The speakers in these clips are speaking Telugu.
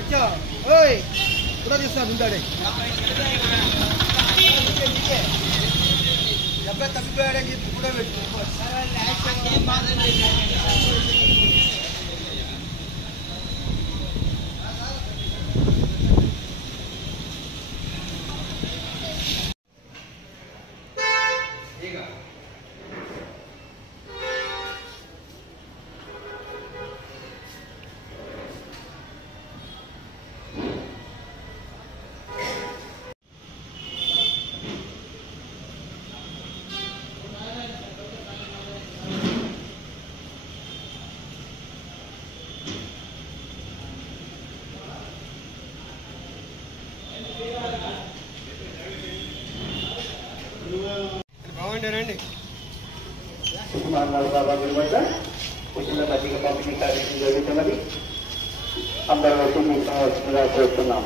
अच्छा ओए पूरा दिवस ఉంటాడే డబ్బే తప్పిపోయాడని చెప్పి కూడా పెట్టుకో ఏం బాధ రండి బాబా గురువద్ద ఉచిత పత్రిక పంపిణీ కార్యక్రమం జరుగుతున్నది. అందరూ వచ్చిందిగా కోరుతున్నాం.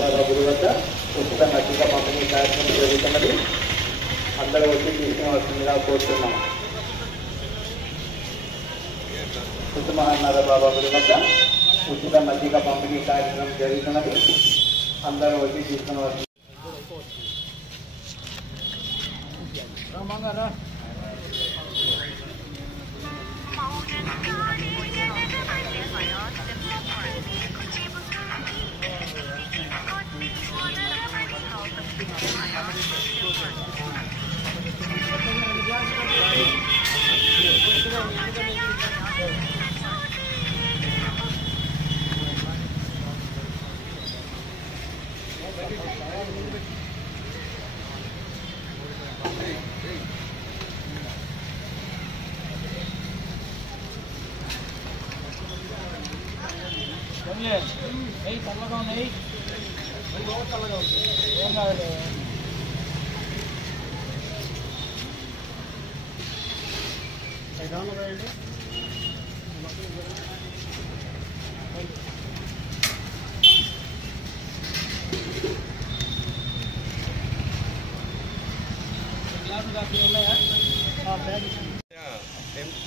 బాబా గురి వద్ద ఉచిత పత్రిక పంపిణీ కార్యక్రమం జరుగుతున్నది. అందరూ వచ్చి తీసుకువస్తుందిగా కోరుతున్నాం. కుసుమహన్నాథ బాబా గురి వద్ద ఉచిత పత్రిక పంపిణీ కార్యక్రమం జరుగుతున్నది. అందరూ వచ్చి తీసుకుని వస్తుంది.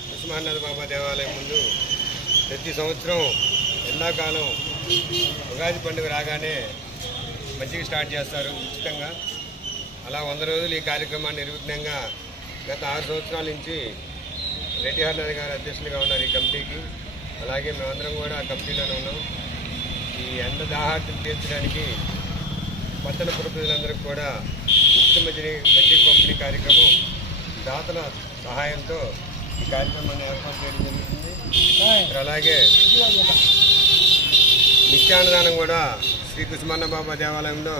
కుసుమహన్నాథ బాబా దేవాలయం ముందు ప్రతి సంవత్సరం ఎండాకాలం ఉగాది పండుగ రాగానే మజ్జిగ స్టార్ట్ చేస్తారు ఉచితంగా. అలా 100 రోజులు ఈ కార్యక్రమాన్ని నిర్విఘ్నంగా గత 6 సంవత్సరాల నుంచి రెడ్డి హరినాథ్ గారు అధ్యక్షులుగా ఉన్నారు ఈ కమిటీకి. అలాగే మేమందరం కూడా ఆ కమిటీలోనే ఉన్నాం. ఈ ఎండ దాహార్తిని తీర్చడానికి పట్టణ ప్రజలందరికీ కూడా ఉచిత మజ్జిగ పంపిణీ కార్యక్రమం దాతల సహాయంతో ఈ కార్యక్రమాన్ని ఏర్పాటు చేయడం జరుగుతుంది. అలాగే నిత్యాన్నదానం కూడా శ్రీ కుసుమహన్నాథ బాబా దేవాలయంలో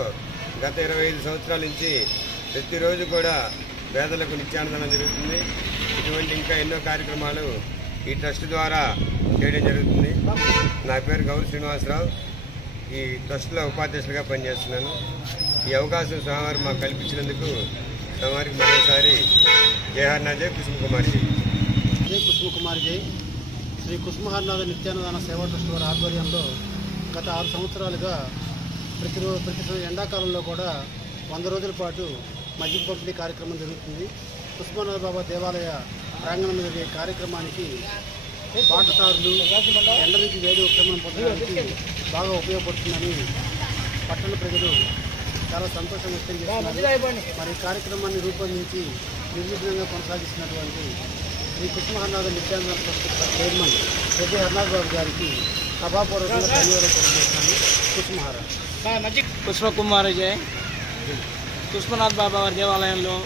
గత 25 సంవత్సరాల నుంచి ప్రతిరోజు కూడా పేదలకు నిత్యాన్నదానం జరుగుతుంది. ఇటువంటి ఇంకా ఎన్నో కార్యక్రమాలు ఈ ట్రస్ట్ ద్వారా చేయడం జరుగుతుంది. నా పేరు గౌరి శ్రీనివాసరావు. ఈ ట్రస్ట్లో ఉపాధ్యక్షులుగా పనిచేస్తున్నాను. ఈ అవకాశం స్వామివారు మాకు కల్పించినందుకు స్వామివారికి మరోసారి జై హరినాథ్, జై కుసుమ కుమార్ జై. జై కుసుమ కుమార్ జై. శ్రీ కుసుమహన్నాథ నిత్యాన్నదాన సేవా ట్రస్ట్ వారి ఆధ్వర్యంలో గత 6 సంవత్సరాలుగా ప్రతి ఎండాకాలంలో కూడా 100 రోజుల పాటు మజ్జిగ పంపిణీ కార్యక్రమం జరుగుతుంది. కుసుమహన్నాథ బాబా దేవాలయ ప్రాంగణంలో జరిగే కార్యక్రమానికి బాటసారులు ఎండ నుంచి వేడి ఉపశమనం పొందడానికి బాగా ఉపయోగపడుతుందని పట్టణ ప్రజలు చాలా సంతోషం వ్యక్తం చేస్తున్నారు. మరి ఈ కార్యక్రమాన్ని రూపొందించి నిర్విఘ్నంగా కొనసాగిస్తున్నటువంటి శ్రీ కుసుమహన్నాథ నిత్యాన్నదాన ట్రస్ట్ చైర్మన్ రెడ్డి హరినాథ్ బాబు గారికి సభాపూర్వకంగా ధన్యవాదాలు తెలియజేస్తున్నాను. కుసుమ కుమార్ జై. కుసుమనాథ్ బాబా వారి దేవాలయంలో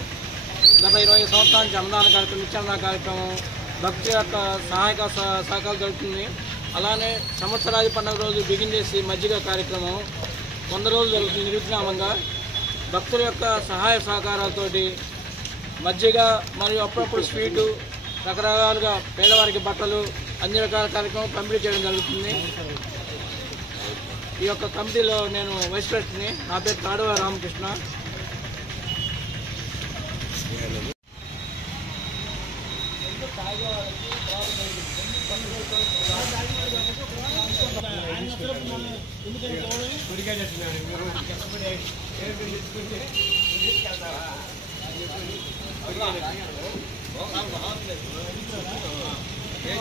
గత 20 సంవత్సరాల నుంచి అన్నదాన కార్యక్రమం, నిత్యాన్నదాన కార్యక్రమం భక్తి యొక్క సహాయక సహకారాలు జరుగుతుంది. అలానే సంవత్సరాది పండుగ రోజు బిగిన్ చేసి మజ్జిగ కార్యక్రమం 100 రోజులు జరుగుతుంది. నిర్విఘ్నంగా భక్తుల యొక్క సహాయ సహకారాలతోటి మజ్జిగ మరియు అప్పుడప్పుడు స్వీటు, రకరకాలుగా పేదవారికి బట్టలు, అన్ని రకాల కార్యక్రమం పంపిణీ చేయడం జరుగుతుంది. ఈ యొక్క కమిటీలో నేను వైస్ ప్రెసిడెంట్ని. నా పేరు తాడవ రామకృష్ణ. ఏ